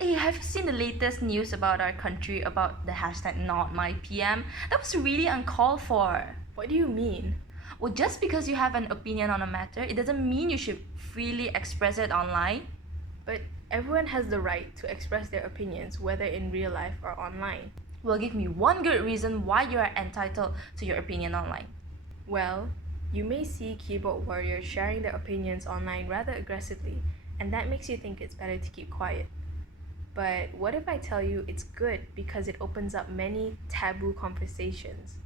Hey, have you seen the latest news about our country about the hashtag #NotMyPM? That was really uncalled for. What do you mean? Well, just because you have an opinion on a matter, it doesn't mean you should freely express it online. But everyone has the right to express their opinions, whether in real life or online. Well, give me one good reason why you are entitled to your opinion online. Well, you may see keyboard warriors sharing their opinions online rather aggressively, and that makes you think it's better to keep quiet. But what if I tell you it's good because it opens up many taboo conversations?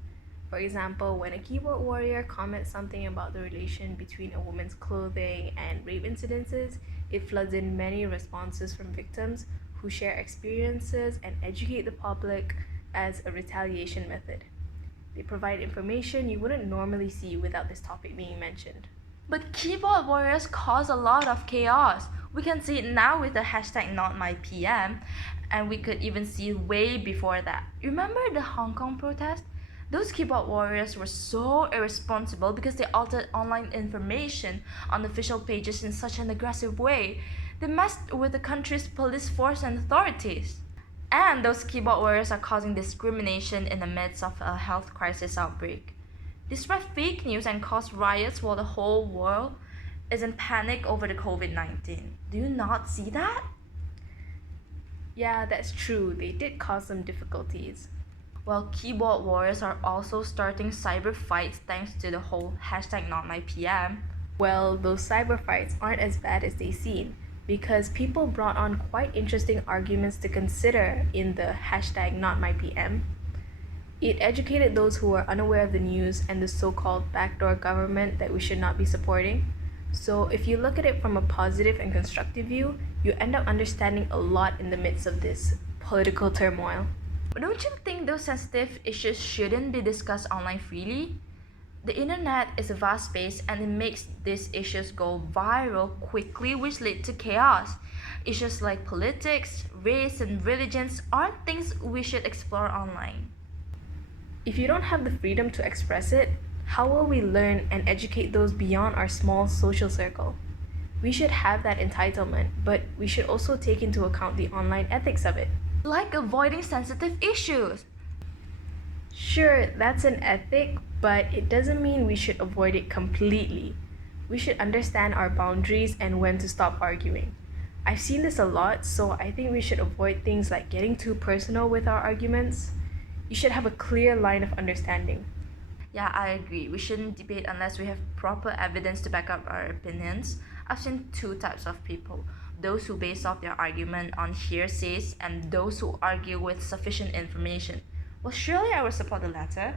For example, when a keyboard warrior comments something about the relation between a woman's clothing and rape incidences, it floods in many responses from victims who share experiences and educate the public as a retaliation method. They provide information you wouldn't normally see without this topic being mentioned. But keyboard warriors cause a lot of chaos. We can see it now with the hashtag #NotMyPM, and we could even see it way before that. Remember the Hong Kong protest? Those keyboard warriors were so irresponsible because they altered online information on official pages in such an aggressive way. They messed with the country's police force and authorities. And those keyboard warriors are causing discrimination in the midst of a health crisis outbreak. They spread fake news and cause riots while the whole world is in panic over the COVID-19. Do you not see that? Yeah, that's true. They did cause some difficulties. Well, keyboard warriors are also starting cyber fights thanks to the whole hashtag #NotMyPM. Well, those cyber fights aren't as bad as they seem because people brought on quite interesting arguments to consider in the hashtag #NotMyPM. It educated those who were unaware of the news and the so-called backdoor government that we should not be supporting. So if you look at it from a positive and constructive view, you end up understanding a lot in the midst of this political turmoil. But don't you think those sensitive issues shouldn't be discussed online freely? The internet is a vast space and it makes these issues go viral quickly, which lead to chaos. Issues like politics, race, and religions aren't things we should explore online. If you don't have the freedom to express it, how will we learn and educate those beyond our small social circle? We should have that entitlement, but we should also take into account the online ethics of it. Like avoiding sensitive issues. Sure, that's an ethic, but it doesn't mean we should avoid it completely. We should understand our boundaries and when to stop arguing. I've seen this a lot, so I think we should avoid things like getting too personal with our arguments. You should have a clear line of understanding. Yeah, I agree. We shouldn't debate unless we have proper evidence to back up our opinions. I've seen two types of people: those who base off their argument on hearsays and those who argue with sufficient information. Well, surely I will support the latter.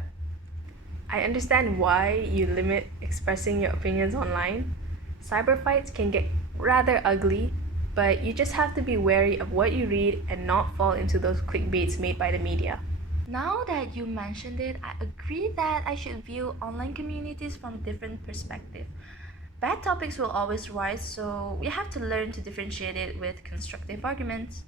I understand why you limit expressing your opinions online. Cyber fights can get rather ugly, but you just have to be wary of what you read and not fall into those clickbaits made by the media. Now that you mentioned it, I agree that I should view online communities from a different perspective. Bad topics will always rise, so we have to learn to differentiate it with constructive arguments.